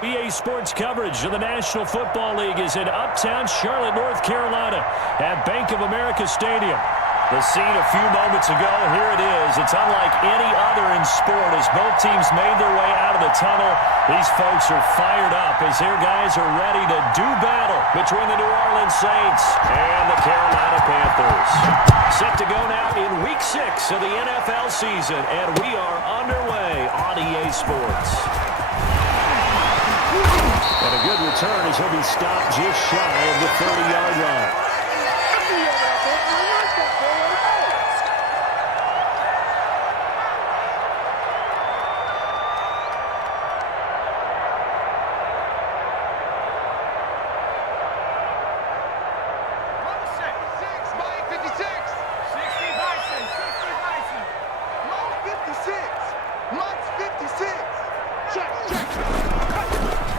EA Sports coverage of the National Football League is in uptown Charlotte, North Carolina at Bank of America Stadium. The scene a few moments ago, here it is. It's unlike any other in sport as both teams made their way out of the tunnel. These folks are fired up as their guys are ready to do battle between the New Orleans Saints and the Carolina Panthers. Set to go now in Week 6 of the NFL season, and we are underway on EA Sports. And a good return as he'll be stopped just shy of the 30-yard line.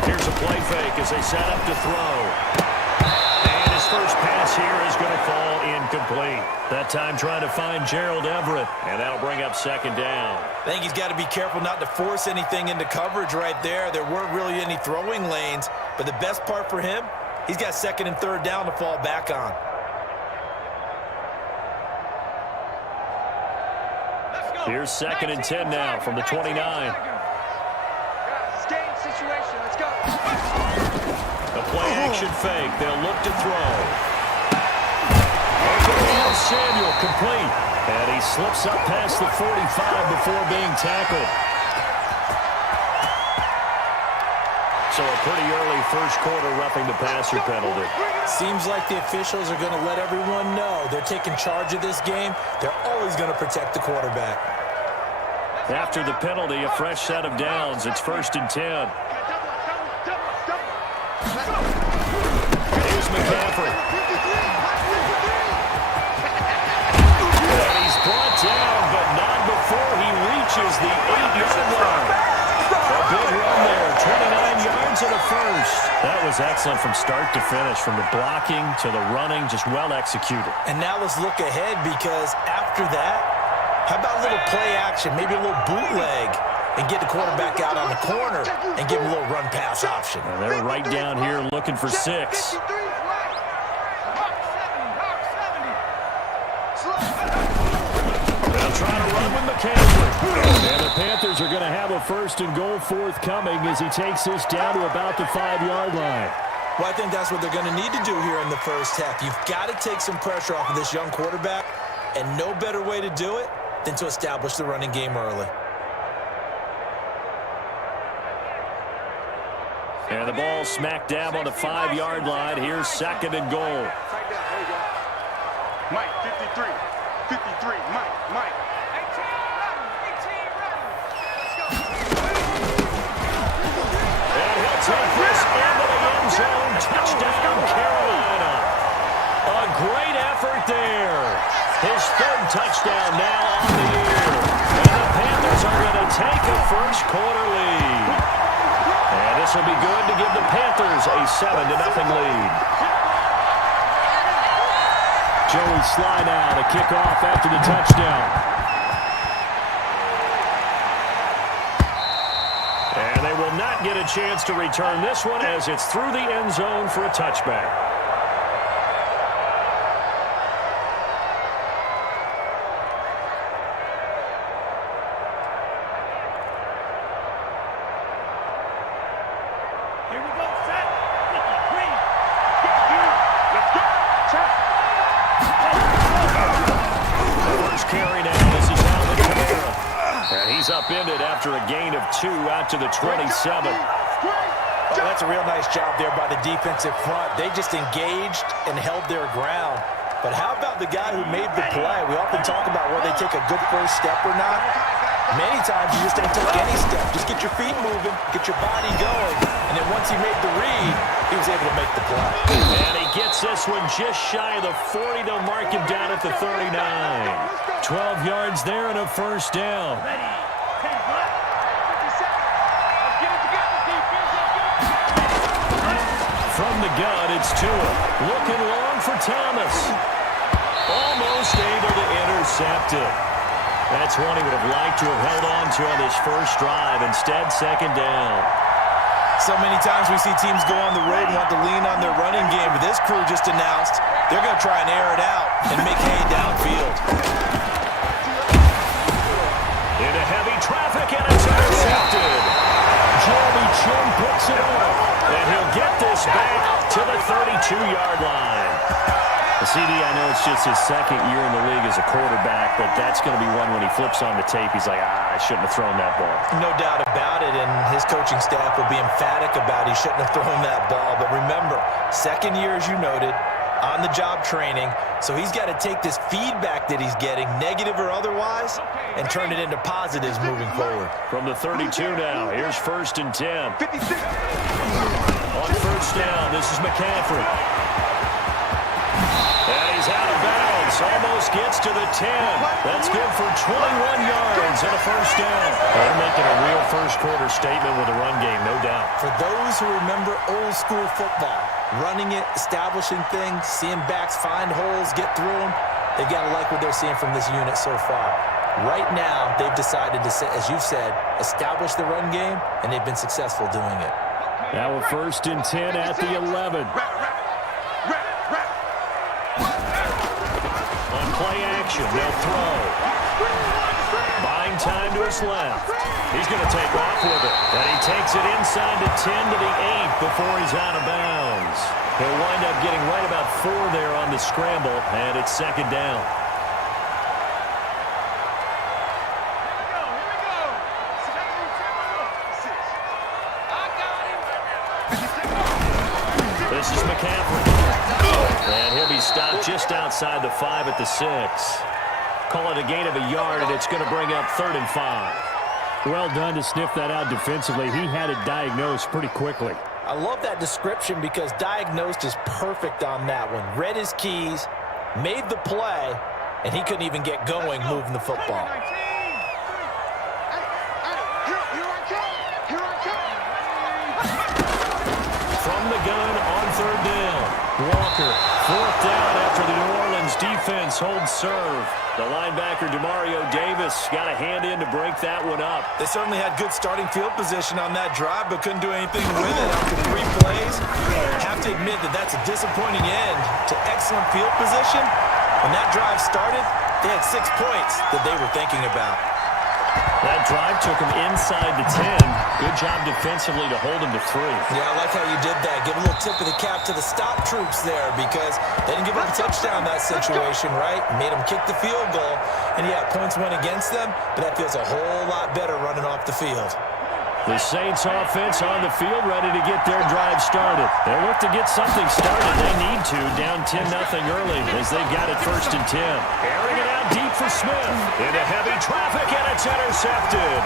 Here's a play fake as they set up to throw. And his first pass here is going to fall incomplete. That time trying to find Gerald Everett, and that'll bring up second down. I think he's got to be careful not to force anything into coverage right there. There weren't really any throwing lanes, but the best part for him, he's got second and third down to fall back on. Here's second and 10 now from the 29. Game situation. Let's go. A play action fake. They'll look to throw. Samuel complete. And he slips up past the 45 before being tackled. So a pretty early first quarter roughing the passer penalty. Seems like the officials are going to let everyone know they're taking charge of this game. They're always going to protect the quarterback. After the penalty, a fresh set of downs. It's first and 10. Here's McCaffrey. And he's brought down, but not before he reaches the 8-yard line. A big run there, 29 yards and a first. That was excellent from start to finish, from the blocking to the running, just well executed. And now let's look ahead, because after that, how about a little play action, maybe a little bootleg, and get the quarterback out on the corner and give him a little run-pass option. And they're right down here looking for 6. They'll try to run with McCaffrey. And the Panthers are going to have a first and goal forthcoming as he takes this down to about the 5-yard line. Well, I think that's what they're going to need to do here in the first half. You've got to take some pressure off of this young quarterback, and no better way to do it than to establish the running game early. And the ball smack dab on the 5-yard line. Here's second and goal. Mike, 53. 53. Mike. 18 run. Let's go. And he'll take this into the end zone. Touchdown, Carolina. A great effort there. His third touchdown now on the year. And the Panthers are going to take a first quarter lead. And this will be good to give the Panthers a 7-0 lead. Joey Sly now to kick off after the touchdown. And they will not get a chance to return this one as it's through the end zone for a touchback. Upended after a gain of 2 out to the 27. Oh, that's a real nice job there by the defensive front. They just engaged and held their ground. But how about the guy who made the play? We often talk about whether they take a good first step or not. Many times you just don't take any step. Just get your feet moving, get your body going. And then once he made the read, he was able to make the play. And he gets this one just shy of the 40 to mark him down at the 39. 12 yards there and a first down. From the gun, it's Tua. Looking long for Thomas. Almost able to intercept it. That's one he would have liked to have held on to on this first drive. Instead, second down. So many times we see teams go on the road and want to lean on their running game, but this crew just announced they're going to try and air it out and make hay downfield. Into heavy traffic, and it's intercepted. Jeremy Chin picks it up, and he'll get this back to the 32-yard line. CD, I know it's just his second year in the league as a quarterback, but that's going to be one when he flips on the tape. He's like, I shouldn't have thrown that ball. No doubt about it, and his coaching staff will be emphatic about he shouldn't have thrown that ball. But remember, second year, as you noted, on-the-job training, so he's got to take this feedback that he's getting, negative or otherwise, and turn it into positives moving forward. From the 32 now, here's 1st and 10. 56. On first down, this is McCaffrey. And he's out of bounds. Almost gets to the 10. That's good for 21 yards and a first down. They're making a real first-quarter statement with a run game, no doubt. For those who remember old-school football, running it, establishing things, seeing backs find holes, get through them, they've got to like what they're seeing from this unit so far. Right now, they've decided to, as you've said, establish the run game, and they've been successful doing it. Now a 1st and 10 at the 11. On play action, they'll throw. Buying time to his left. He's going to take off with it. And he takes it inside the 10 to the 8 before he's out of bounds. He'll wind up getting right about 4 there on the scramble, and it's 2nd down. This is McCaffrey. And he'll be stopped just outside the 5 at the 6. Call it a gain of a yard, and it's going to bring up 3rd and 5. Well done to sniff that out defensively. He had it diagnosed pretty quickly. I love that description because diagnosed is perfect on that one. Read his keys, made the play, and he couldn't even get going moving the football. From the gun on 3rd down. Walker, 4th down after the New Orleans defense holds serve. The linebacker, Demario Davis, got a hand in to break that one up. They certainly had good starting field position on that drive, but couldn't do anything with it after 3 plays. I have to admit that that's a disappointing end to excellent field position. When that drive started, they had 6 points that they were thinking about. That drive took him inside the 10. Good job defensively to hold him to 3. Yeah, I like how you did that. Give a little tip of the cap to the stop troops there because they didn't give up a touchdown in that situation, right? Made them kick the field goal. And yeah, points went against them, but that feels a whole lot better running off the field. The Saints offense on the field ready to get their drive started. They'll look to get something started. They need to, down 10-0 early as they've got it 1st and 10. Airing it out deep for Smith. Into heavy traffic, and it's intercepted.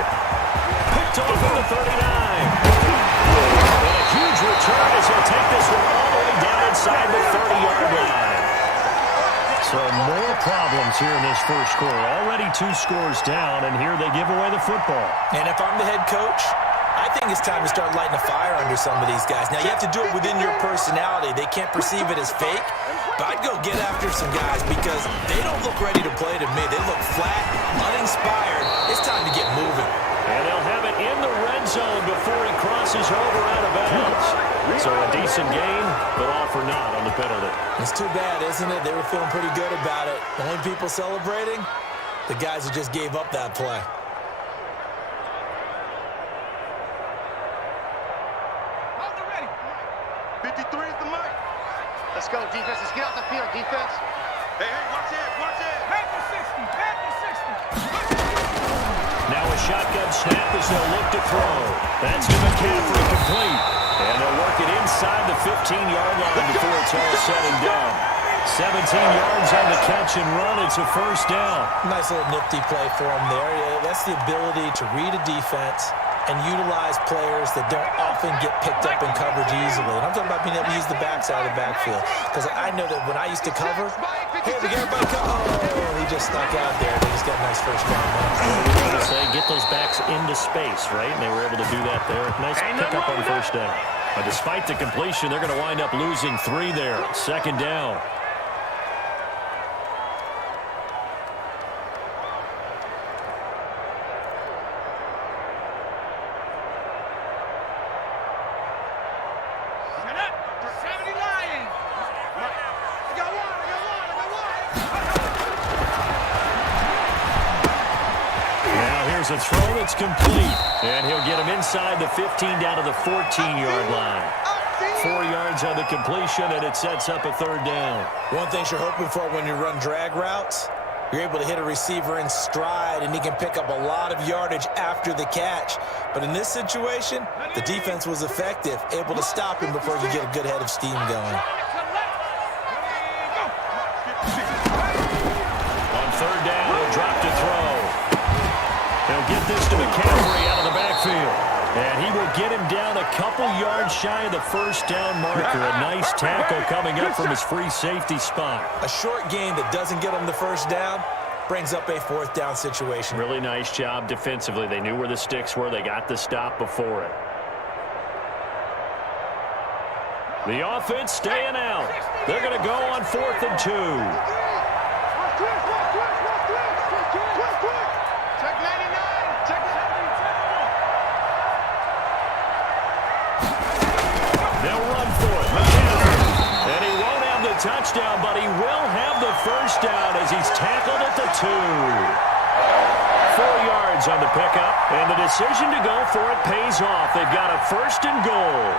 Picked off at the 39. And a huge return as he'll take this one all the way down inside the 30-yard line. So more problems here in this first quarter. Already 2 scores down, and here they give away the football. And if I'm the head coach, I think it's time to start lighting a fire under some of these guys. Now, you have to do it within your personality. They can't perceive it as fake, but I'd go get after some guys because they don't look ready to play to me. They look flat, uninspired. It's time to get moving. And they'll have it in the red zone before he crosses over out of bounds. So a decent gain, but all for naught on the penalty. It's too bad, isn't it? They were feeling pretty good about it. The only people celebrating, the guys who just gave up that play. Hold it ready. 53 is the mic. Let's go, defense. Let's get off the field, defense. Hey, watch it, watch it. Back to 60, back to 60. Now a shotgun snap as they'll look to throw. That's to McCaffrey, complete. And they'll work it inside the 15-yard line before it's all said and done. 17 yards on the catch and run. It's a 1st down. Nice little nifty play for him there. Yeah, that's the ability to read a defense and utilize players that don't often get picked up in coverage easily. And I'm talking about being able to use the backside of the backfield. Because I know that when I used to cover, hey, we got everybody cover. Oh, he just snuck out there. They just got a nice first down. To say, get those backs into space, right? And they were able to do that there. Nice pickup on 1st down. But despite the completion, they're going to wind up losing 3 there. 2nd down. Here's a throw that's complete. And he'll get him inside the 15 down to the 14-yard line. 4 yards on the completion, and it sets up a third down. One thing you're hoping for when you run drag routes, you're able to hit a receiver in stride, and he can pick up a lot of yardage after the catch. But in this situation, the defense was effective, able to stop him before he could get a good head of steam going. On third down, he'll drop to throw. He'll get this to McCaffrey out of the backfield. And he will get him down a couple yards shy of the first down marker. A nice tackle coming up from his free safety spot. A short gain that doesn't get him the first down brings up a fourth down situation. Really nice job defensively. They knew where the sticks were. They got the stop before it. The offense staying out. They're going to go on 4th and 2. They'll run for it. McCaffrey. And he won't have the touchdown, but he will have the first down as he's tackled at the 2. 4 yards on the pickup, and the decision to go for it pays off. They've got a 1st and goal.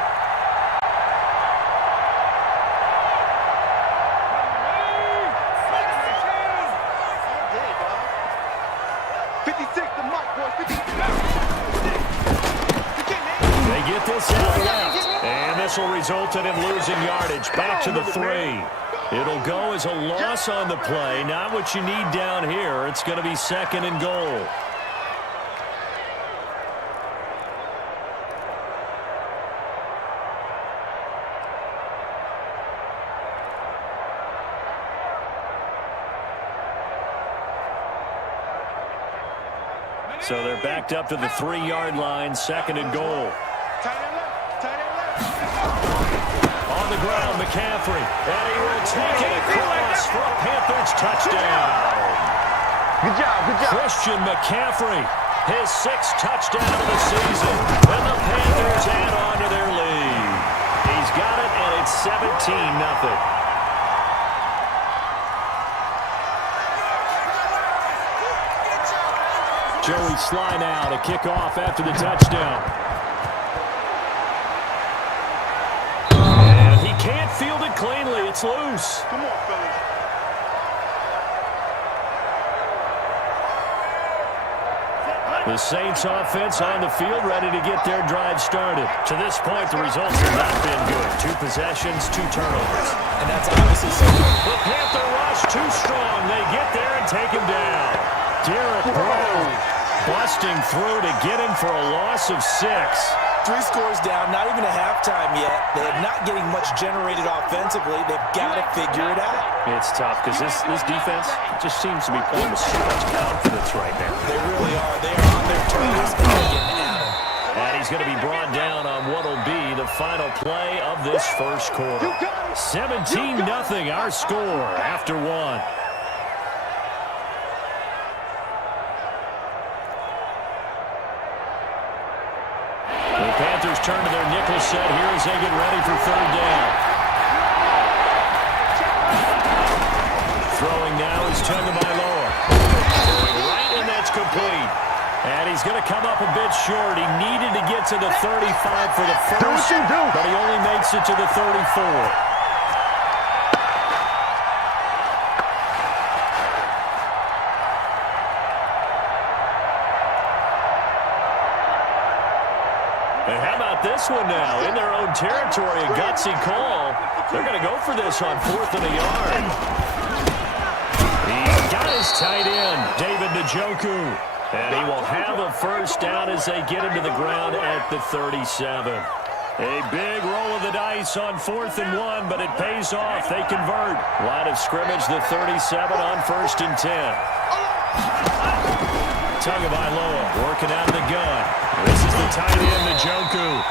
They get this out left, and this will result in him losing yardage. Back to the 3. It'll go as a loss on the play. Not what you need down here. It's going to be 2nd and goal. So they're backed up to the 3-yard line, 2nd and goal. On the ground, McCaffrey, and he will take it across for a Panthers touchdown. Good job, good job. Christian McCaffrey, his 6th touchdown of the season, and the Panthers add on to their lead. He's got it, and it's 17-0. Joey Sly now to kick off after the touchdown. And he can't field it cleanly. It's loose. Come on, fellas. The Saints offense on the field, ready to get their drive started. To this point, the results have not been good. 2 possessions, 2 turnovers. And that's obviously something. The Panther rush too strong. They get there and take him down. Derek Brown busting through to get him for a loss of 6. 3 scores down, not even a halftime yet. They're not getting much generated offensively. They've got to figure it out. It's tough because this defense just seems to be playing with so much confidence right now. They really are. They are on their toes and they're getting at them. And he's going to be brought down on what will be the final play of this first quarter. 17-0 our score after 1. The Panthers turn to their nickel set here as they get ready for 3rd down. Throwing now is Tagovailoa. Right, and that's complete. And he's going to come up a bit short. He needed to get to the 35 for the first, but he only makes it to the 34. And how about this one now? In their own territory, a gutsy call. They're going to go for this on 4th and a yard. He got his tight end, David Njoku. And he will have a first down as they get him to the ground at the 37. A big roll of the dice on 4th and 1, but it pays off. They convert. Line of scrimmage, the 37 on 1st and 10. Tagovailoa working out of the gun. This is the tight end, Njoku.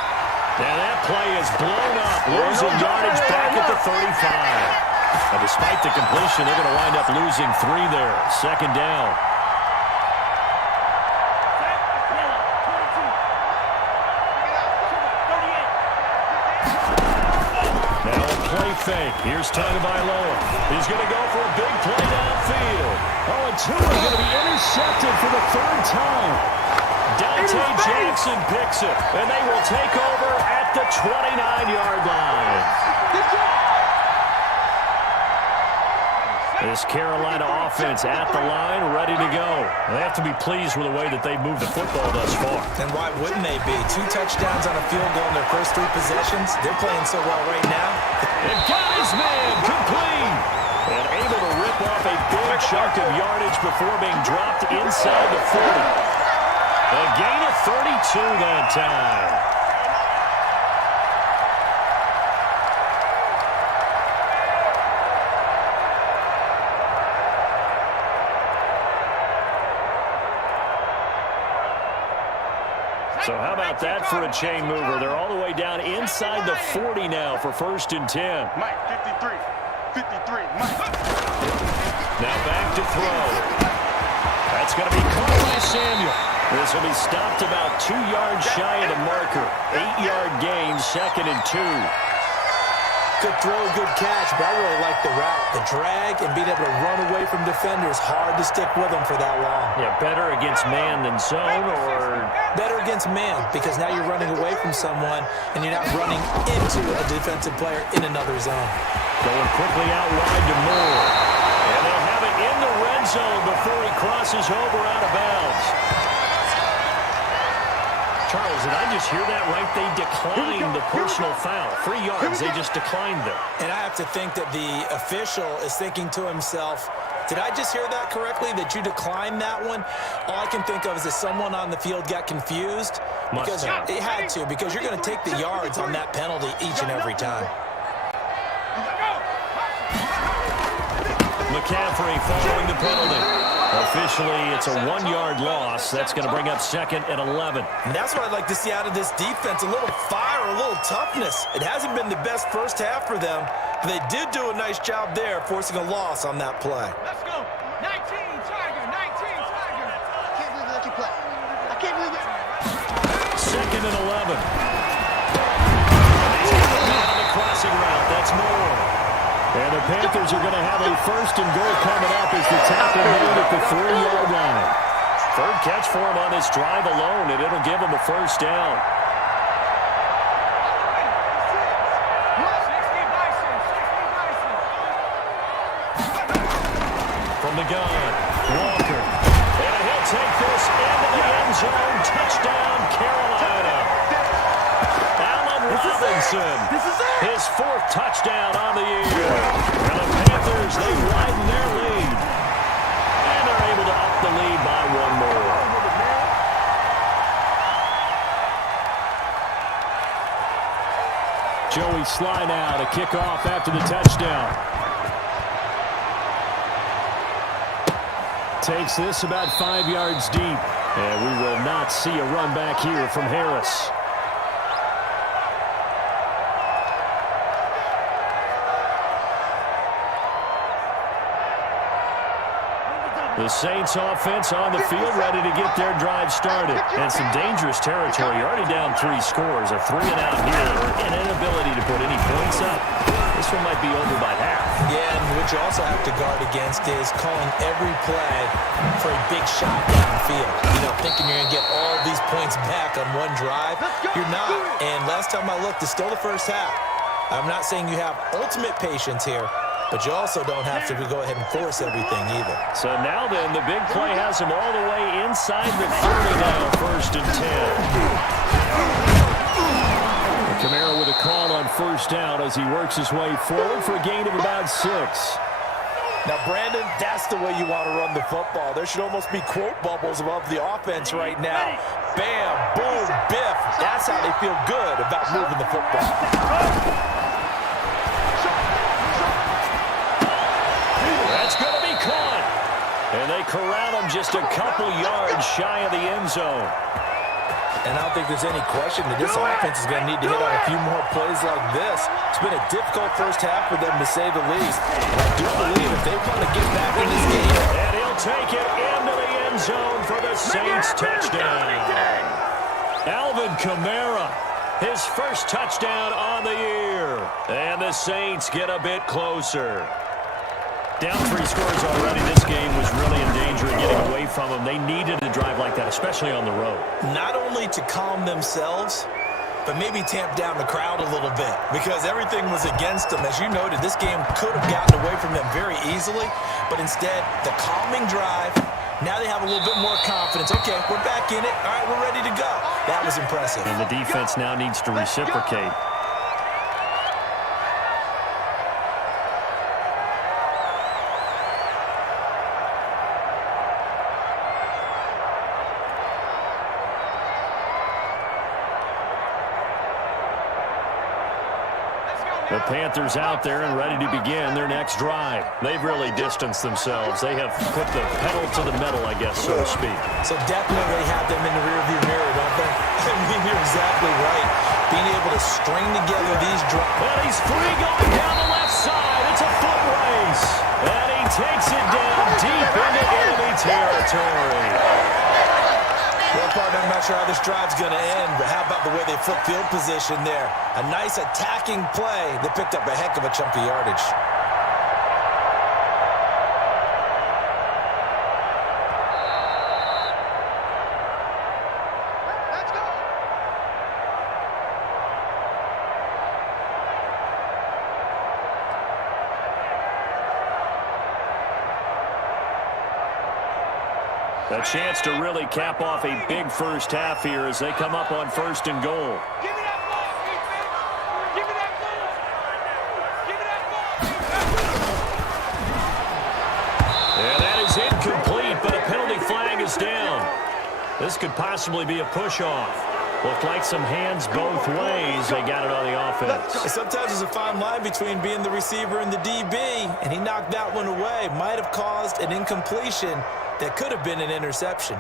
Now that play is blown up, losing yardage back at the 35. And despite the completion, they're going to wind up losing 3 there. 2nd down. Now a play fake. Here's Tagovailoa. He's going to go for a big play downfield. Oh, and 2 are going to be intercepted for the 3rd time. Dante Jackson picks it, and they will take over at the 29-yard line. This Carolina offense at the line, ready to go. They have to be pleased with the way that they've moved the football thus far. And why wouldn't they be? 2 touchdowns on a field goal in their first 3 possessions. They're playing so well right now. And got his man complete. And able to rip off a big chunk of yardage before being dropped inside the 40. A gain of 32 that time. So how about that for a chain mover? They're all the way down inside the 40 now for 1st and 10. Mike, 53. 53, Mike. Now back to throw. That's going to be caught by Samuel. This will be stopped about 2 yards shy of the marker. 8-yard gain, 2nd and 2. Good throw, good catch, but I really like the route. The drag and being able to run away from defenders, hard to stick with them for that long. Yeah, better against man than zone, or better against man, because now you're running away from someone and you're not running into a defensive player in another zone. Going quickly out wide to Moore. And they'll have it in the red zone before he crosses over out of bounds. Charles, did I just hear that right? They declined the personal foul. 3 yards, they just declined them. And I have to think that the official is thinking to himself, did I just hear that correctly, that you declined that one? All I can think of is that someone on the field got confused. Because it had to, because you're going to take the yards on that penalty each and every time. McCaffrey following the penalty. Officially, it's a 1-yard loss. That's going to bring up 2nd and 11. And that's what I'd like to see out of this defense, a little fire, a little toughness. It hasn't been the best first half for them, but they did do a nice job there, forcing a loss on that play. Let's go. 19, Tiger. 19, Tiger. I can't believe they let you play. I can't believe it. 2nd and 11. He's got a man on the crossing route. That's Moore. And the Panthers are going to have a 1st and goal coming up as the tackle made at the 3-yard line. 3rd catch for him on this drive alone, and it'll give him a 1st down. From the gun, Walker. And he'll take this into the end zone. Touchdown, Carolina. Allen Robinson. His 4th touchdown on the year. And the Panthers, they widen their lead. And they're able to up the lead by 1 more. Joey Sly now to kick off after the touchdown. Takes this about 5 yards deep. And we will not see a run back here from Harris. The Saints offense on the field, ready to get their drive started. And some dangerous territory. You're already down 3 scores. A 3-and-out here. An inability to put any points up. This one might be over by half. Yeah, and what you also have to guard against is calling every play for a big shot downfield. You know, thinking you're going to get all these points back on one drive. You're not. And last time I looked, it's still the first half. I'm not saying you have ultimate patience here, but you also don't have to go ahead and force everything either. So now then, the big play has him all the way inside the 30 now, 1st and 10. Kamara with a call on 1st down as he works his way forward for a gain of about 6. Now, Brandon, that's the way you want to run the football. There should almost be quote bubbles above the offense right now. Bam, boom, biff. That's how they feel good about moving the football. That's going to be caught. And they corral him just a couple yards shy of the end zone. And I don't think there's any question that this offense is going to need to hit on a few more plays like this. It's been a difficult first half for them, to say the least. And I do believe if they want to get back in this game. And he'll take it into the end zone for the Saints touchdown. Alvin Kamara, his 1st touchdown on the year. And the Saints get a bit closer. Down 3 scores already. This game was really in danger of getting away from them. They needed a drive like that, especially on the road. Not only to calm themselves, but maybe tamp down the crowd a little bit because everything was against them. As you noted, this game could have gotten away from them very easily, but instead, the calming drive, now they have a little bit more confidence. Okay, we're back in it. All right, we're ready to go. That was impressive. And the defense now needs to reciprocate. The Panthers out there and ready to begin their next drive. They've really distanced themselves. They have put the pedal to the metal, I guess, so to speak. So definitely have them in the rearview mirror, don't they? I mean, you're exactly right. Being able to string together these drives. Well, he's free going down the left side. It's a foot race. And he takes it down deep into enemy territory. Well, partner, I'm not sure how this drive's going to end, but how about the way they flip field position there? A nice attacking play that picked up a heck of a chunk of yardage. Let's go. A chance to really cap off a big first half here as they come up on 1st and goal. Give me that ball, defense. Give me that ball. Give me that ball. And that is incomplete, but a penalty flag is down. This could possibly be a push-off. Looked like some hands both ways. They got it on the offense. Sometimes there's a fine line between being the receiver and the DB, and he knocked that one away. Might have caused an incompletion that could have been an interception.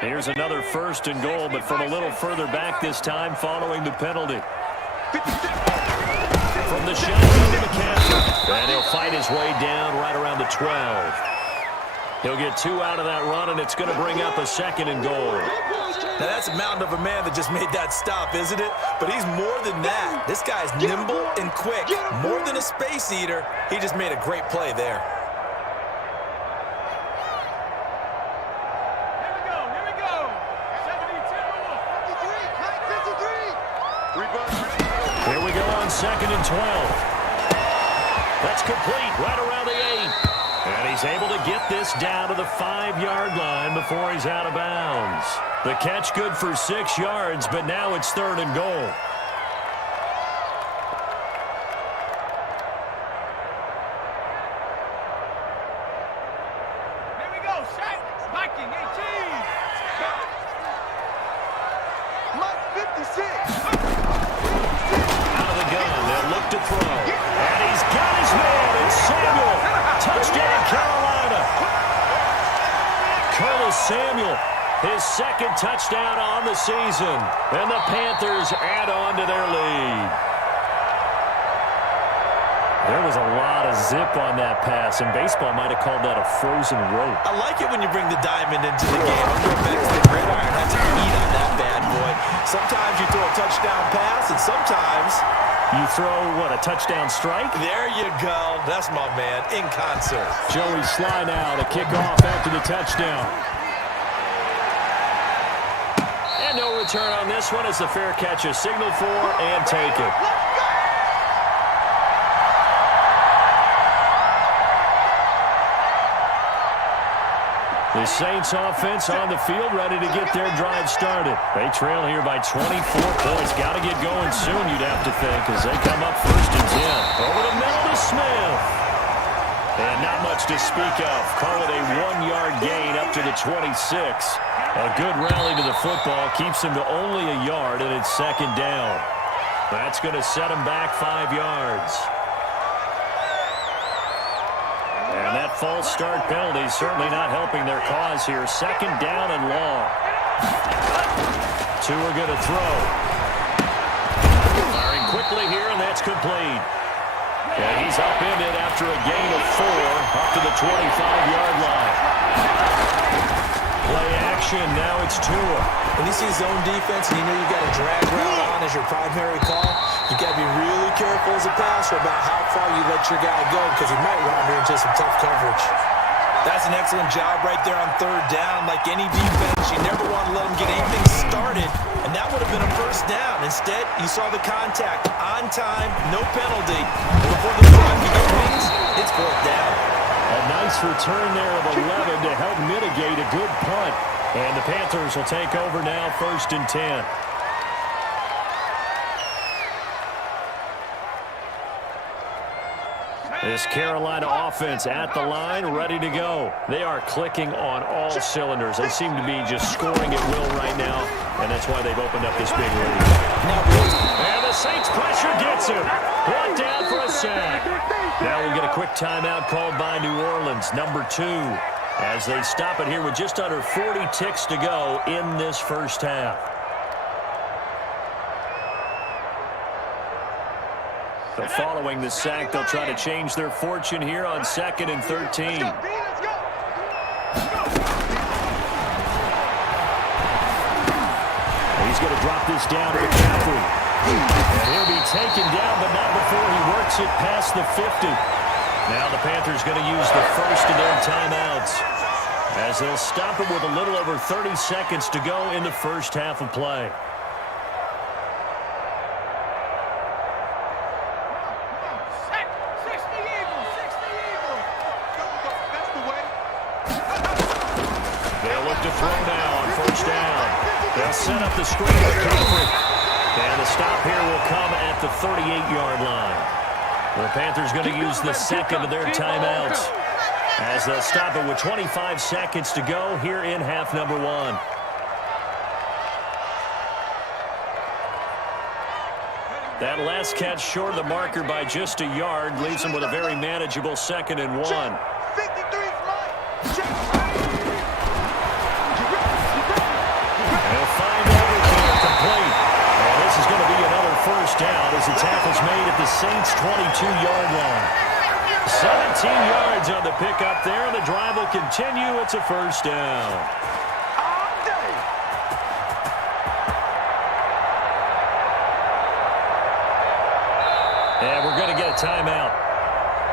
Here's another 1st and goal, but from a little further back this time following the penalty. From the shotgun to McCaffrey. And he'll fight his way down right around the 12. He'll get 2 out of that run, and it's going to bring up a 2nd and goal. Now, that's a mountain of a man that just made that stop, isn't it? But he's more than that. This guy's nimble and quick. More than a space eater. He just made a great play there. Here we go on 2nd and 12. That's complete right around the 8. And he's able to get this down to the 5-yard line before he's out of bounds. The catch good for 6 yards, but now it's 3rd and goal. Here we go, Shaq. Viking 18. Mike 56. Out of the gun, they'll look to throw. And he's got his man. It's Samuel. Touchdown, Carolina. Curtis Samuel, his 2nd touchdown on the season. And the Panthers add on to their lead. There was a lot of zip on that pass, and baseball might have called that a frozen rope. I like it when you bring the diamond into the game. I'm going back to the gridiron. That's heat on that bad boy. Sometimes you throw a touchdown pass, and sometimes you throw, what, a touchdown strike? There you go. That's my man, in concert. Joey Sly now to kick off after the touchdown. And no return on this one as the fair catch is signaled for and taken. The Saints offense on the field ready to get their drive started. They trail here by 24 points. Got to get going soon, you'd have to think, as they come up 1st and 10. Over the middle to Smith. And not much to speak of. Call it a 1-yard gain up to the 26. A good rally to the football keeps him to only a yard, and it's 2nd down. That's going to set him back 5 yards. And that false start penalty certainly not helping their cause here. 2nd down and long. Two are going to throw. Firing quickly here, and that's complete. And he's upended after a gain of 4 up to the 25-yard line. Play action, now it's Tua. When you see zone defense and you know you've got a drag route on as your primary call, you got to be really careful as a passer about how far you let your guy go because he might wander into some tough coverage. That's an excellent job right there on third down. Like any defense, you never want to let them get anything started, and that would have been a first down. Instead, you saw the contact on time, no penalty. Before the drive can get wings, it's fourth down. A nice return there of 11 to help mitigate a good punt. And the Panthers will take over now, 1st and 10. This Carolina offense at the line, ready to go. They are clicking on all cylinders. They seem to be just scoring at will right now, and that's why they've opened up this big lead. And the Saints pressure gets him. Brought down for a sack. Now we'll get a quick timeout called by New Orleans, number 2, as they stop it here with just under 40 ticks to go in this first half. So following the sack, they'll try to change their fortune here on 2nd and 13. Let's go. He's going to drop this down to McCaffrey. And he'll be taken down, but not before he works it past the 50. Now the Panthers going to use the first of their timeouts as they'll stop it with a little over 30 seconds to go in the first half of play. Set up the screen with McCaffrey. And the stop here will come at the 38-yard line. The Panthers going to use the second of their timeouts as they'll stop it with 25 seconds to go here in half number 1. That last catch short of the marker by just a yard leaves them with a very manageable 2nd and 1. First down as the tackle's made at the Saints' 22-yard line. 17 yards on the pickup there. The drive will continue. It's a first down. And we're going to get a timeout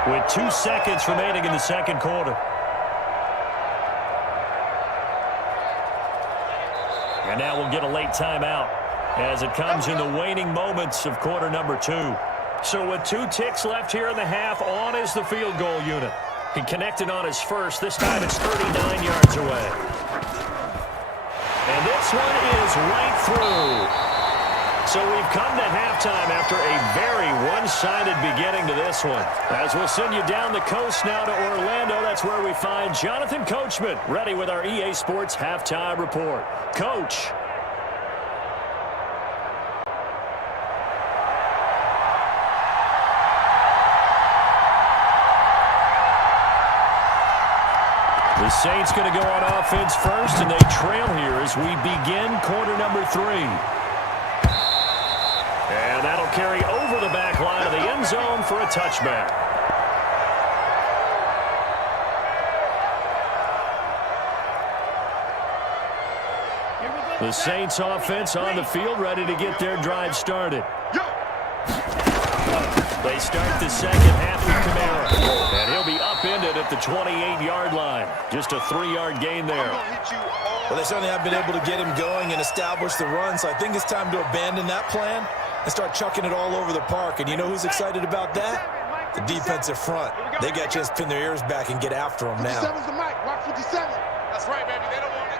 with 2 seconds remaining in the second quarter. And now we'll get a late timeout as it comes in the waning moments of quarter number 2. So with 2 ticks left here in the half, on is the field goal unit. He connected on his first. This time it's 39 yards away. And this one is right through. So we've come to halftime after a very one-sided beginning to this one. As we'll send you down the coast now to Orlando, that's where we find Jonathan Coachman ready with our EA Sports Halftime Report. Coach. The Saints going to go on offense first, and they trail here as we begin quarter number 3. And that'll carry over the back line of the end zone for a touchback. The Saints offense on the field, ready to get their drive started. They start the second half with Kamara. And he'll be upended at the 28-yard line. Just a 3-yard gain there. Well, they certainly have been able to get him going and establish the run, so I think it's time to abandon that plan and start chucking it all over the park. And you know who's excited about that? The defensive front. They got a chance to pin their ears back and get after him now. 57's the mic. Rock 57. That's right, baby. They don't want it.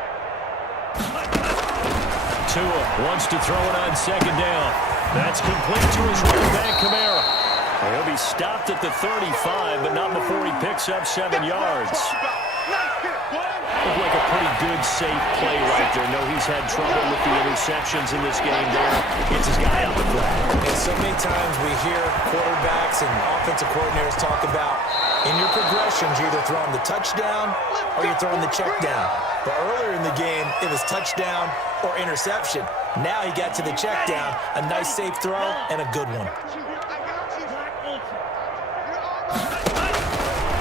Tua wants to throw it on second down. That's complete to his running back, Kamara. He'll be stopped at the 35, but not before he picks up 7 yards. Looked like a pretty good, safe play right there. No, he's had trouble with the interceptions in this game there. Gets his guy out the flat. And so many times we hear quarterbacks and offensive coordinators talk about in your progressions, you're either throwing the touchdown or you're throwing the check down. But earlier in the game, it was touchdown or interception. Now he got to the check down, a nice safe throw, and a good one.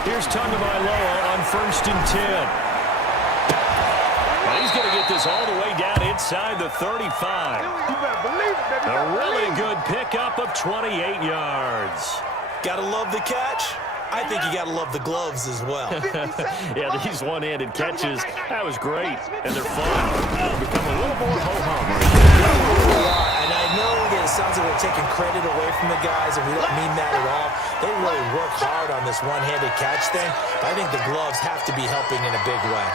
Here's Tagovailoa on 1st and 10. Well, he's going to get this all the way down inside the 35. A really good pickup of 28 yards. Gotta love the catch. I think you gotta love the gloves as well. Yeah, these one-handed catches, that was great. And they're fun. Become a little more ho-hum. And I know that it sounds like we're taking credit away from the guys, and we don't mean that at all. They really work hard on this one-handed catch thing. I think the gloves have to be helping in a big way.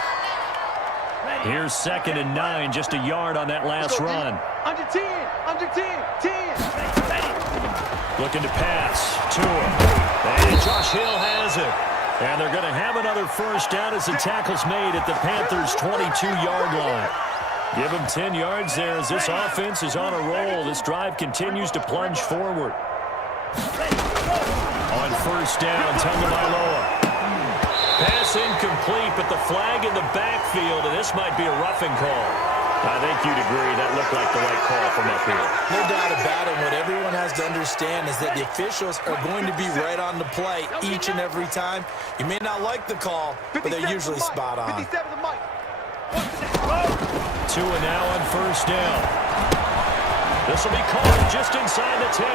Here's 2nd and 9, just a yard on that last run. Under 10, under 10, 10. Looking to pass to him. And Josh Hill has it. And they're going to have another first down as the tackle's made at the Panthers' 22-yard line. Give them 10 yards there as this offense is on a roll. This drive continues to plunge forward. On 1st down, Tagovailoa. Pass incomplete, but the flag in the backfield, and this might be a roughing call. I think you'd agree that looked like the right call from up here. No doubt about it. What everyone has to understand is that the officials are going to be right on the play each and every time. You may not like the call, but they're usually spot on. 57 the mic. 2 and now on 1st down. This will be caught just inside the 10.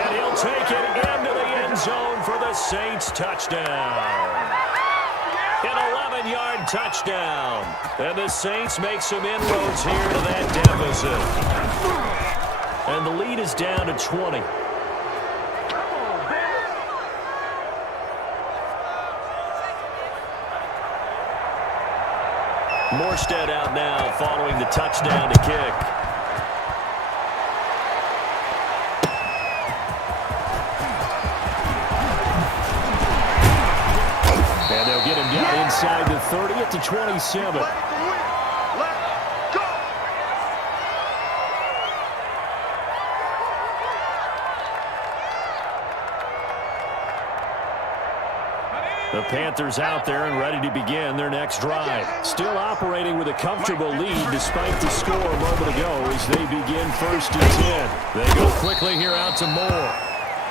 And he'll take it into the end zone for the Saints touchdown. An 11-yard touchdown. And the Saints make some inroads here to that deficit. And the lead is down to 20. Morstead out now following the touchdown to kick. And they'll get him down inside the 30 at the 27. Let's go. The Panthers out there and ready to begin their next drive. Still operating with a comfortable lead despite the score a moment ago as they begin 1st and 10. They go quickly here out to Moore.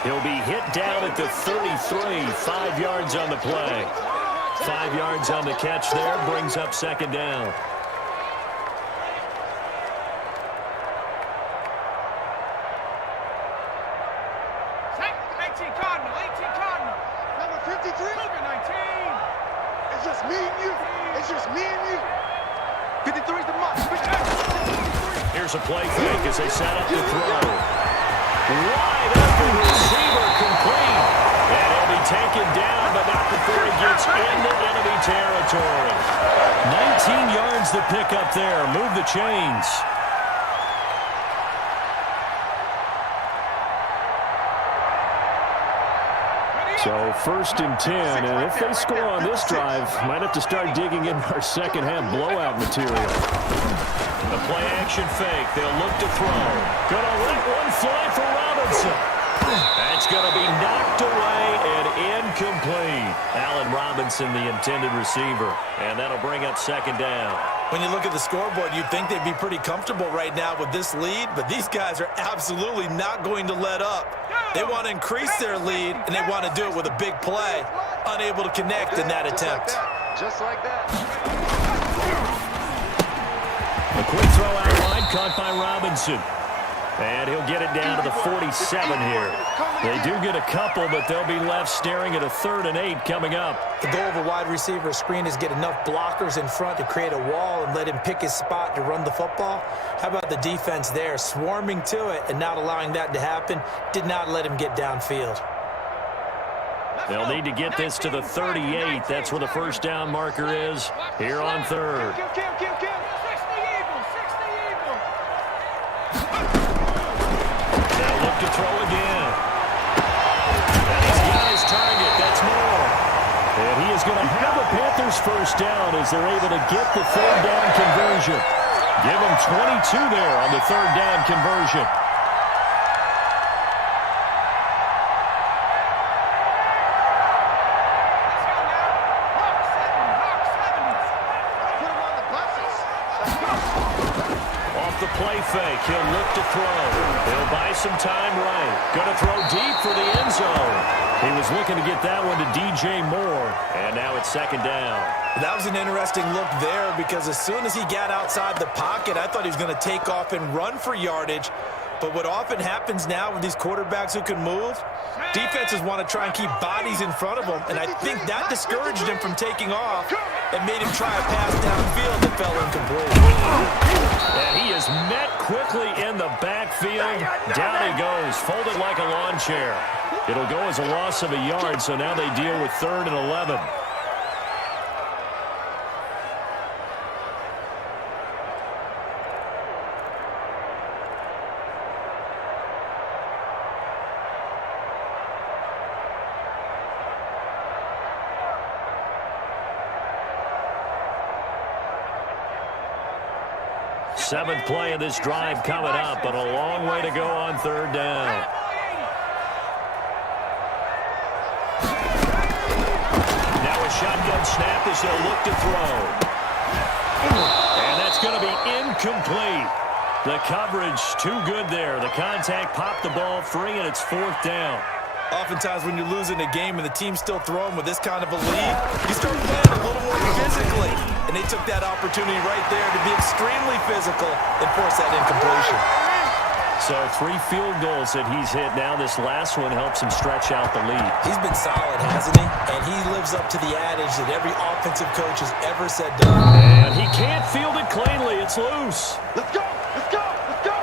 He'll be hit down at the 33, 5 yards on the play. 5 yards on the catch there, brings up 2nd down. Number 53. Number 19. It's just me and you. It's just me and you. 53 is the mark. Here's a play fake as they set up the throw. Wide open receiver complete. And he'll be taken down, but not before he gets into enemy territory. 19 yards to pick up there. Move the chains. So 1st and 10, and if they score on this drive, might have to start digging in our second half blowout material. The play action fake. They'll look to throw. Gonna let one fly for Robinson. That's gonna be knocked away and incomplete. Allen Robinson, the intended receiver, and that'll bring up 2nd down. When you look at the scoreboard, you'd think they'd be pretty comfortable right now with this lead, but these guys are absolutely not going to let up. They want to increase their lead, and they want to do it with a big play. Unable to connect in that attempt. Just like that. A quick throw out wide, caught by Robinson. And he'll get it down to the 47 here. They do get a couple, but they'll be left staring at a 3rd and 8 coming up. The goal of a wide receiver screen is get enough blockers in front to create a wall and let him pick his spot to run the football. How about the defense there, swarming to it and not allowing that to happen? Did not let him get downfield. They'll need to get this to the 38. That's where the 1st down marker is here on 3rd. They'll look to throw again. And he's got his target. That's Moore. And he is going to have the Panthers 1st down as they're able to get the 3rd down conversion. Give them 22 there on the 3rd down conversion. fake. He'll look to throw. He'll buy some time right. Going to throw deep for the end zone. He was looking to get that one to DJ Moore. And now it's second down. That was an interesting look there because as soon as he got outside the pocket, I thought he was going to take off and run for yardage. But what often happens now with these quarterbacks who can move, defenses want to try and keep bodies in front of them, and I think that discouraged him from taking off and made him try a pass downfield that fell incomplete. And he is met quickly in the backfield. Down he goes, folded like a lawn chair. It'll go as a loss of a yard, so now they deal with 3rd and 11. Seventh play of this drive coming up, but a long way to go on 3rd down. Now a shotgun snap as they'll look to throw. And that's going to be incomplete. The coverage too good there. The contact popped the ball free, and it's 4th down. Oftentimes when you're losing a game and the team's still throwing with this kind of a lead, you start playing a little more physically. And they took that opportunity right there to be extremely physical and force that incompletion. So 3 field goals that he's hit now. This last one helps him stretch out the lead. He's been solid, hasn't he? And he lives up to the adage that every offensive coach has ever said done. And he can't field it cleanly. It's loose. Let's go! Let's go! Let's go!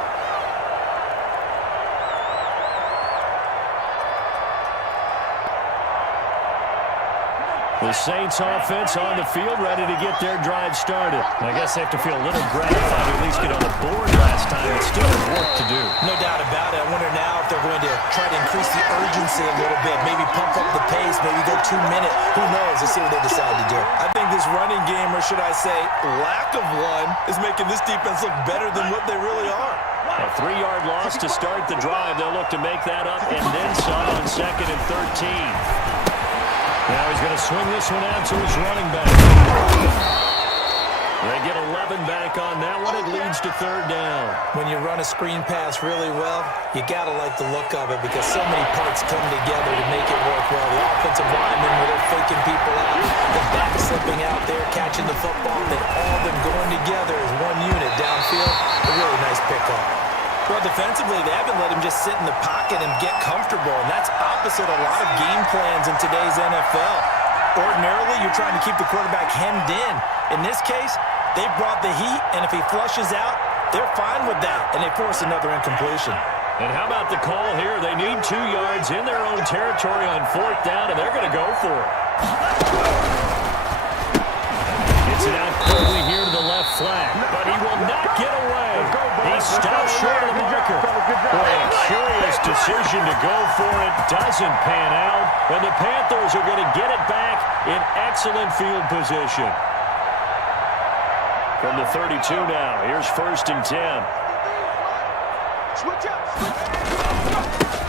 The Saints offense on the field, ready to get their drive started. I guess they have to feel a little gratified to at least get on the board last time. It's still work to do. No doubt about it. I wonder now if they're going to try to increase the urgency a little bit, maybe pump up the pace, maybe go 2 minutes. Who knows? Let's see what they decide to do. I think this running game, or should I say lack of one, is making this defense look better than what they really are. A 3-yard loss to start the drive. They'll look to make that up and then some on 2nd and 13. Now he's going to swing this one out to his running back. They get 11 back on that one. It leads to 3rd down. When you run a screen pass really well, you got to like the look of it because so many parts come together to make it work well. The offensive linemen, where they're faking people out, the back slipping out there, catching the football, and all of them going together as one unit downfield. A really nice pickup. Well, defensively, they haven't let him just sit in the pocket and get comfortable, and that's opposite a lot of game plans in today's NFL. Ordinarily, you're trying to keep the quarterback hemmed in. In this case, they brought the heat, and if he flushes out, they're fine with that, and they force another incompletion. And how about the call here? They need 2 yards in their own territory on 4th down, and they're going to go for it. Gets it out quickly here to the left flank, but he will not get away. He stops short of the marker. Boy, a curious decision to go for it. Doesn't pan out. And the Panthers are going to get it back in excellent field position. From the 32 now, here's 1st and 10. Switch up!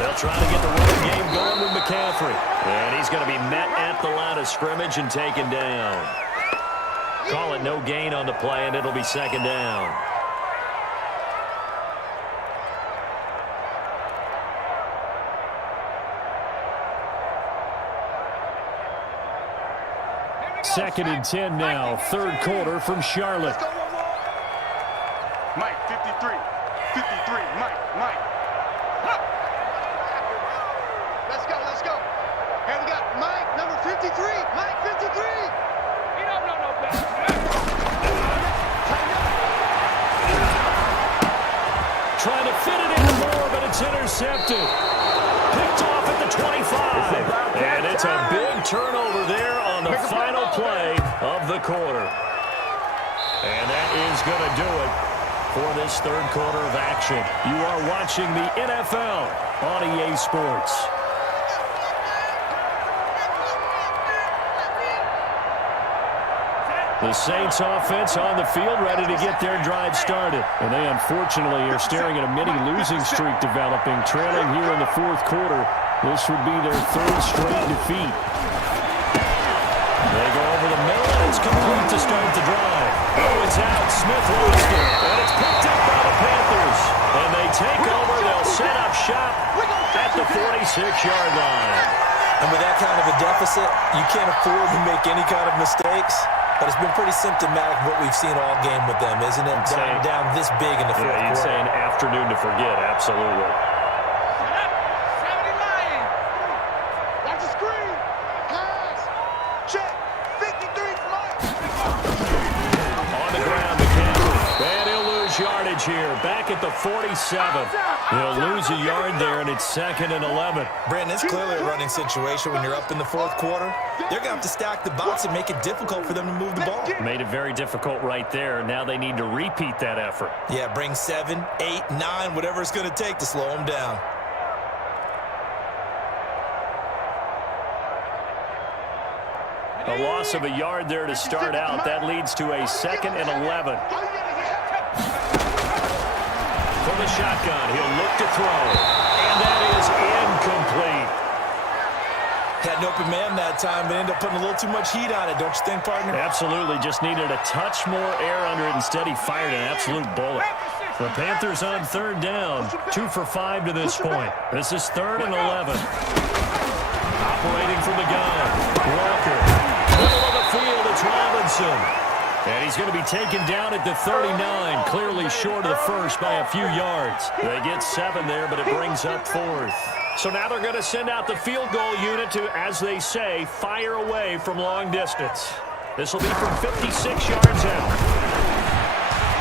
They'll try to get the running game going with McCaffrey. And he's going to be met at the line of scrimmage and taken down. Call it no gain on the play, and it'll be 2nd down. Second and 10 now, 3rd quarter from Charlotte. Let's go one more. Mike, 53. 53. Mike. Huh. Let's go, let's go. Here we got Mike, number 53. Mike, 53. He don't know no better. Trying to fit it into Moore, but it's intercepted. Picked off at the 25. And it's a big turnover there on the final play of the quarter. And that is going to do it for this 3rd quarter of action. You are watching the NFL on EA Sports. The Saints offense on the field ready to get their drive started. And they unfortunately are staring at a mini losing streak developing, trailing here in the 4th quarter. This would be their 3rd straight defeat. They go over the middle, and it's complete to start the drive. Oh, it's out. Smith lost it, and it's picked up by the Panthers. And they take over. They'll set up shop at the 46-yard line. And with that kind of a deficit, you can't afford to make any kind of mistakes. But it's been pretty symptomatic what we've seen all game with them, isn't it? Down this big in the fourth quarter. You'd say an afternoon to forget, absolutely. Watch the screen. Pass. Check. 53 Mike. On the ground, McCaffrey. And he'll lose yardage here. Back at the 47. He'll lose a yard there, and it's 2nd and 11. Brandon, it's clearly a running situation when you're up in the fourth quarter. They're going to have to stack the box and make it difficult for them to move the ball. Made it very difficult right there. Now they need to repeat that effort. Yeah, bring 7, 8, 9, whatever it's going to take to slow them down. A loss of a yard there to start out. That leads to a 2nd and 11. From the shotgun, he'll look to throw. And that is incomplete. Had an open man that time, but ended up putting a little too much heat on it, don't you think, partner? Absolutely. Just needed a touch more air under it. Instead, he fired an absolute bullet. The Panthers on 3rd down. 2 for 5 to this point. This is 3rd and 11. Operating from the gun. Walker. Middle of the field, it's Robinson. And he's going to be taken down at the 39, clearly short of the first by a few yards. They get 7 there, but it brings up 4th. So now they're going to send out the field goal unit to, as they say, fire away from long distance. This will be from 56 yards out.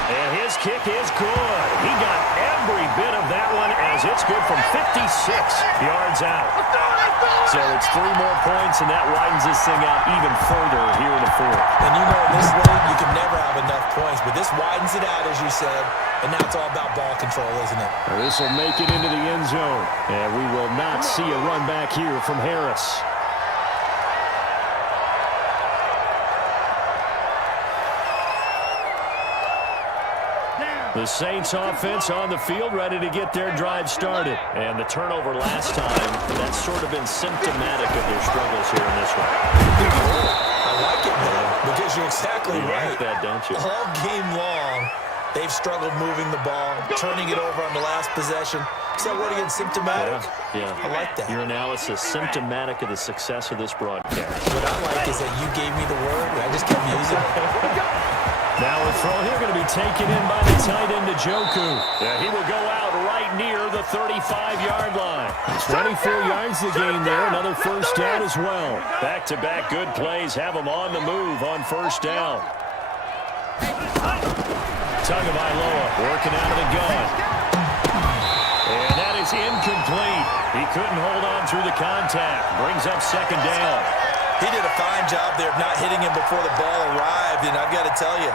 And his kick is good. He got every bit of that one as it's good from 56 yards out. So it's 3 more points, and that widens this thing out even further here in the 4th. And you know in this league, you can never have enough points, but this widens it out, as you said, and now it's all about ball control, isn't it? This will make it into the end zone, and we will not see a run back here from Harris. The Saints offense on the field, ready to get their drive started. And the turnover last time, that's sort of been symptomatic of their struggles here in this one. I like it, man, because you're exactly right. You like that, don't you? All game long, they've struggled moving the ball, turning it over on the last possession. So what again, symptomatic? Yeah. I like that. Your analysis, symptomatic of the success of this broadcast. What I like is that you gave me the word, and I just kept using it. Now a throw here going to be taken in by the tight end, Njoku. Yeah, he will go out right near the 35-yard line. 24 yards to gain there. Another first down as well. Back-to-back good plays have them on the move on first down. Tagovailoa working out of the gun. And that is incomplete. He couldn't hold on through the contact. Brings up 2nd down. He did a fine job there of not hitting him before the ball arrived, and I've got to tell you,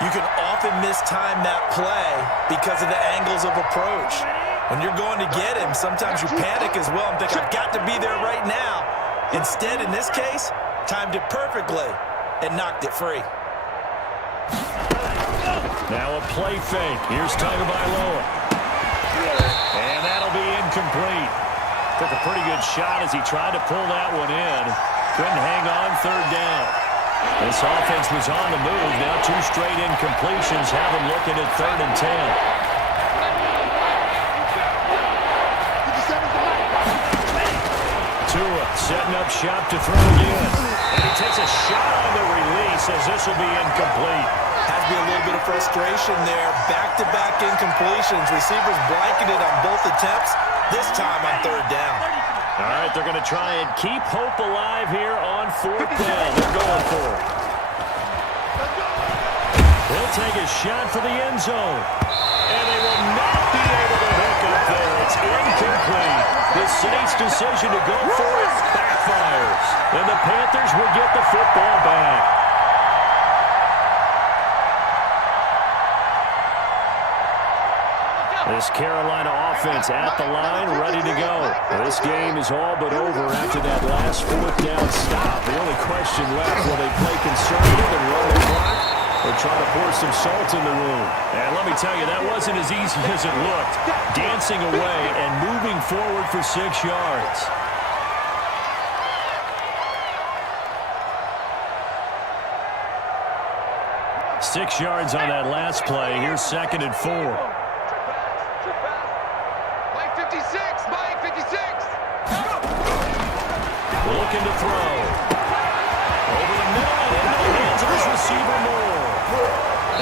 you can often mistime that play because of the angles of approach. When you're going to get him, sometimes you panic as well and think, I've got to be there right now. Instead, in this case, timed it perfectly and knocked it free. Now a play fake. Here's Tagovailoa. And that'll be incomplete. Took a pretty good shot as he tried to pull that one in. Couldn't hang on 3rd down. This offense was on the move. Now 2 straight incompletions have them looking at 3rd and 10. Tua setting up shop to throw again. And he takes a shot on the release as this will be incomplete. Has to be a little bit of frustration there. Back-to-back incompletions. Receivers blanketed on both attempts. This time on 3rd down. All right, they're going to try and keep hope alive here on 4th down. They're going for it. They'll take a shot for the end zone. And they will not be able to hook up there. It's incomplete. The Saints' decision to go for it backfires. And the Panthers will get the football back. This Carolina offense at the line, ready to go. This game is all but over after that last 4th down stop. The only question left, will they play conservative and run the clock or try to pour some salt in the wound? And let me tell you, that wasn't as easy as it looked. Dancing away and moving forward for 6 yards. 6 yards on that last play. Here's 2nd and 4. Mike 56, Mike 56. Looking to throw. Over the middle and into the hands of his receiver Moore.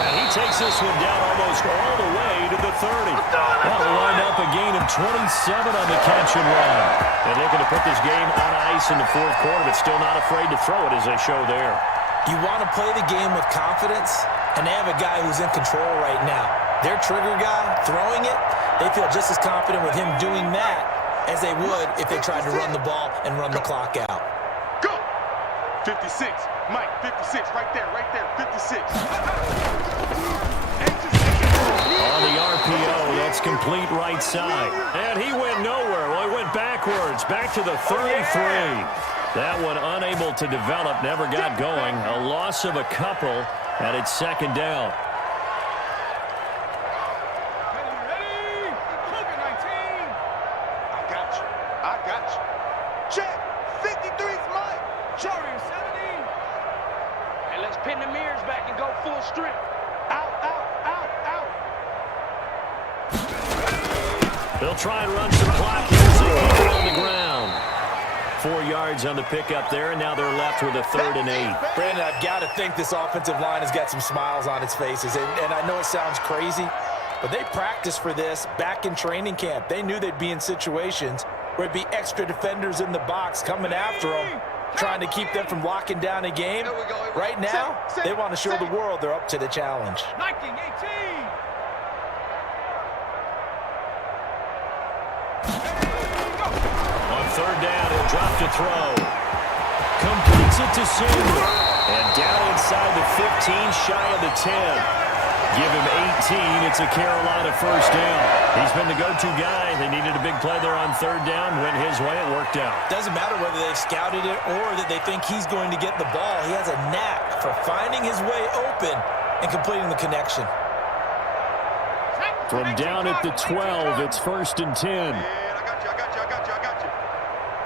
And he takes this one down almost all the way to the 30. That'll wind up a gain of 27 on the catch and run. And looking to put this game on ice in the 4th quarter, but still not afraid to throw it as they show there. You want to play the game with confidence, and they have a guy who's in control right now. Their trigger guy, throwing it, they feel just as confident with him doing that as they would if they tried to run the ball and run the clock out. Go! 56, Mike, 56, right there, 56. On the RPO, that's complete right side. And he went nowhere. Well, he went backwards, back to the 33. That one unable to develop, never got going. A loss of a couple, and it's 2nd down. I got you. Check. 53's Mike. Jordan 70. Hey, let's pin the mirrors back and go full strip. Out. They'll try and run some clock here as they keep it on the ground. 4 yards on the pickup there, and now they're left with a 3rd and 8. Brandon, I've got to think this offensive line has got some smiles on its faces. And I know it sounds crazy, but they practiced for this back in training camp. They knew they'd be in situations where it'd be extra defenders in the box coming after them, trying to keep them from locking down a game. Right now, they want to show the world they're up to the challenge. 1918. On 3rd down, he'll drop to throw. Completes it to Sewell. And down inside the 15, shy of the 10. Give him 18. It's a Carolina 1st down. He's been the go-to guy. They needed a big play there on 3rd down. Went his way. It worked out. Doesn't matter whether they've scouted it or that they think he's going to get the ball. He has a knack for finding his way open and completing the connection. From down at the 12, it's 1st and 10. I got you.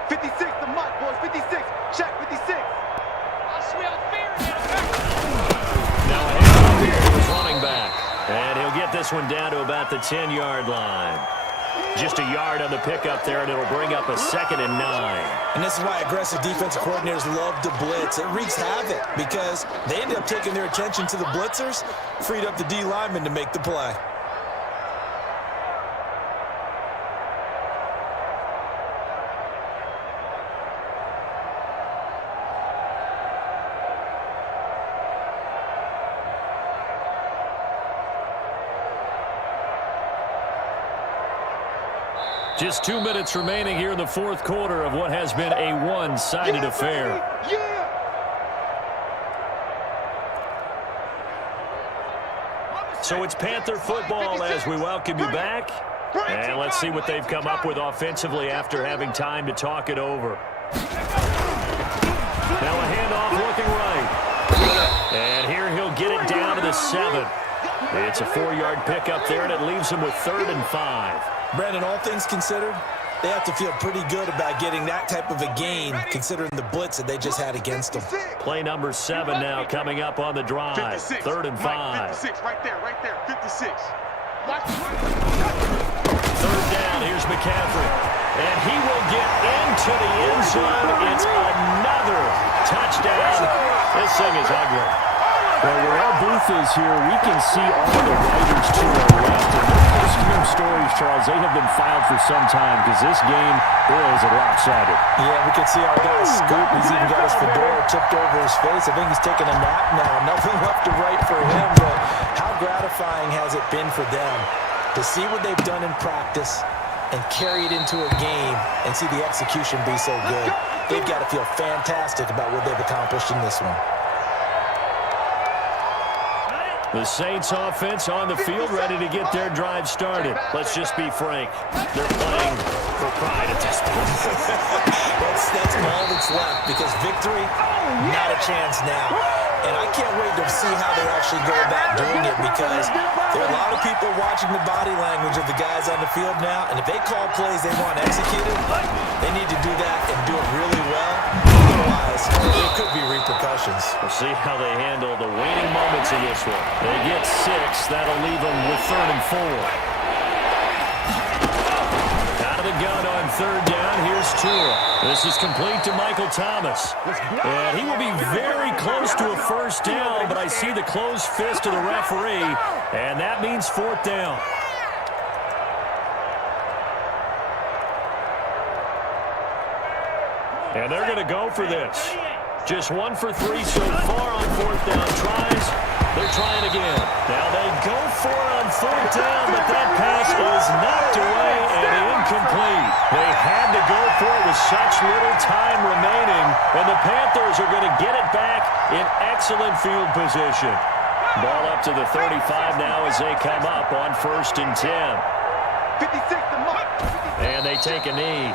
56 to Mike, boys. 56. Check 56. I smell fear. Now a handoff here to his running back. And he'll get this one down to about the 10-yard line. Just a yard on the pickup there, and it'll bring up a 2nd and 9. And this is why aggressive defensive coordinators love to blitz. It wreaks havoc because they end up taking their attention to the blitzers, freed up the D lineman to make the play. Just 2 minutes remaining here in the 4th quarter of what has been a one-sided affair. So it's Panther football as we welcome you back. And let's see what they've come up with offensively after having time to talk it over. Now a handoff looking right. And here he'll get it down to the 7. It's a 4-yard pickup there, and it leaves him with 3rd and 5. Brandon, all things considered, they have to feel pretty good about getting that type of a gain, considering the blitz that they just had against them. Play number 7 now coming up on the drive. 56. 3rd and 5. 56, right there, 56. 3rd down, here's McCaffrey. And he will get into the end zone. It's another touchdown. This thing is ugly. Well, where our booth is here, we can see all the writers to our left. And the post-game stories, Charles, they have been filed for some time because this game, boy, is it lopsided. Yeah, we can see our guy Scoop. He's even got his fedora tipped over his face. I think he's taking a nap now. Nothing left to write for him, but how gratifying has it been for them to see what they've done in practice and carry it into a game and see the execution be so good. They've got to feel fantastic about what they've accomplished in this one. The Saints offense on the field, ready to get their drive started. Let's just be frank. They're playing for pride at this point. That's all that's left because victory, not a chance now. And I can't wait to see how they actually go about doing it because there are a lot of people watching the body language of the guys on the field now. And if they call plays they want executed, they need to do that and do it really well. Otherwise, there could be repercussions. seconds. We'll see how they handle the waning moments in this one. They get 6. That'll leave them with 3rd and 4. Out of the gun on 3rd down. Here's Tua. This is complete to Michael Thomas. And he will be very close to a 1st down, but I see the closed fist of the referee, and that means 4th down. And they're going to go for this. Just 1 for 3 so far on 4th down tries. They're trying again. Now they go for it on 4th down, but that pass is knocked away and incomplete. They had to go for it with such little time remaining, and the Panthers are going to get it back in excellent field position. Ball up to the 35 now as they come up on 1st and 10. 56 to Mike. And they take a knee.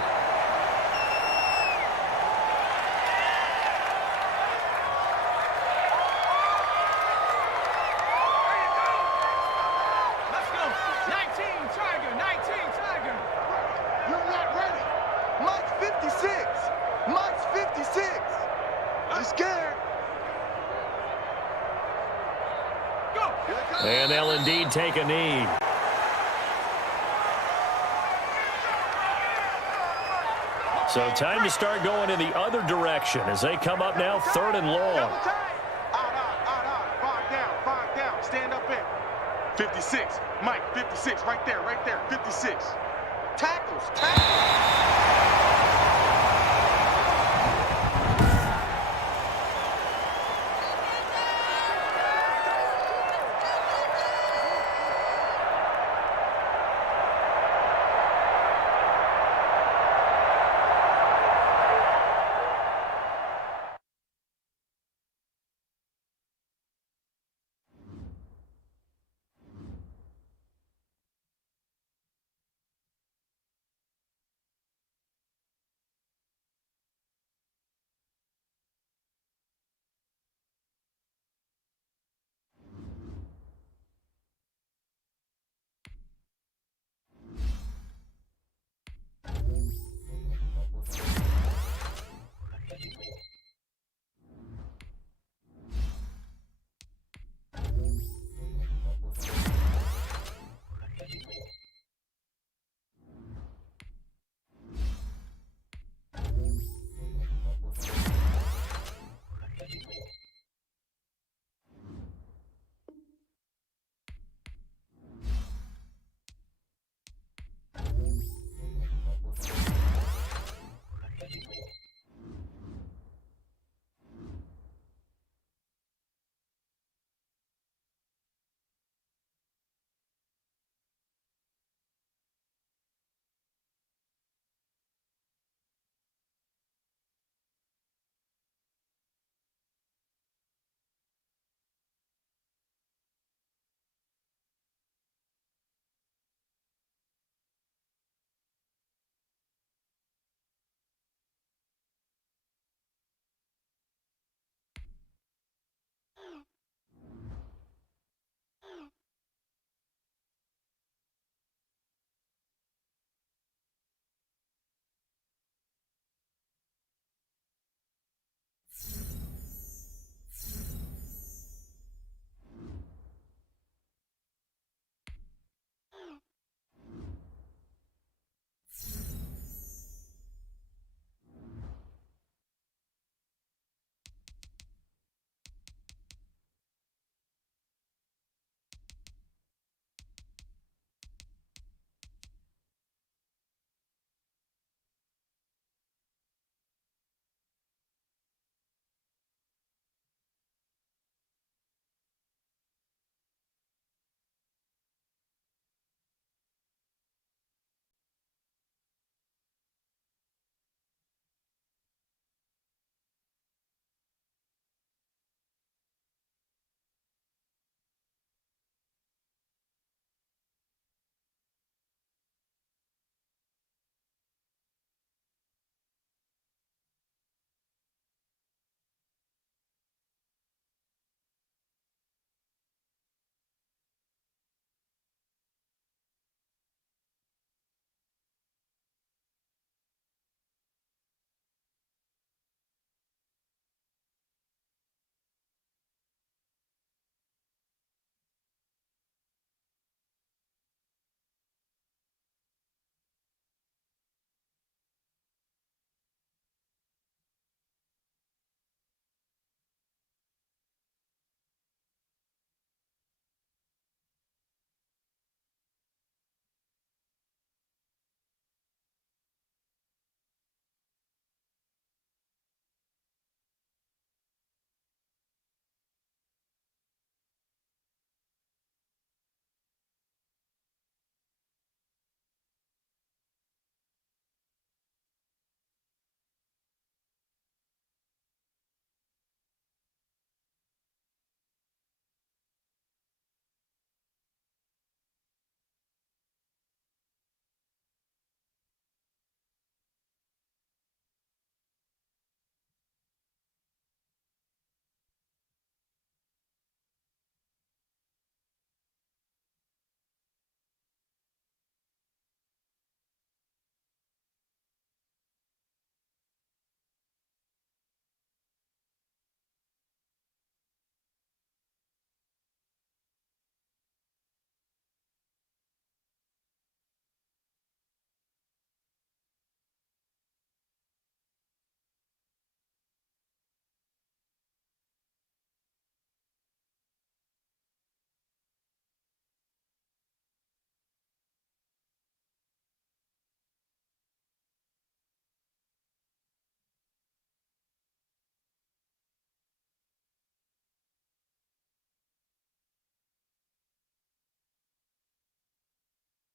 And they'll indeed take a knee. So time to start going in the other direction as they come up now 3rd and long. Out. 5 down. Stand up in. 56. Mike, 56. Right there. 56. Tackles.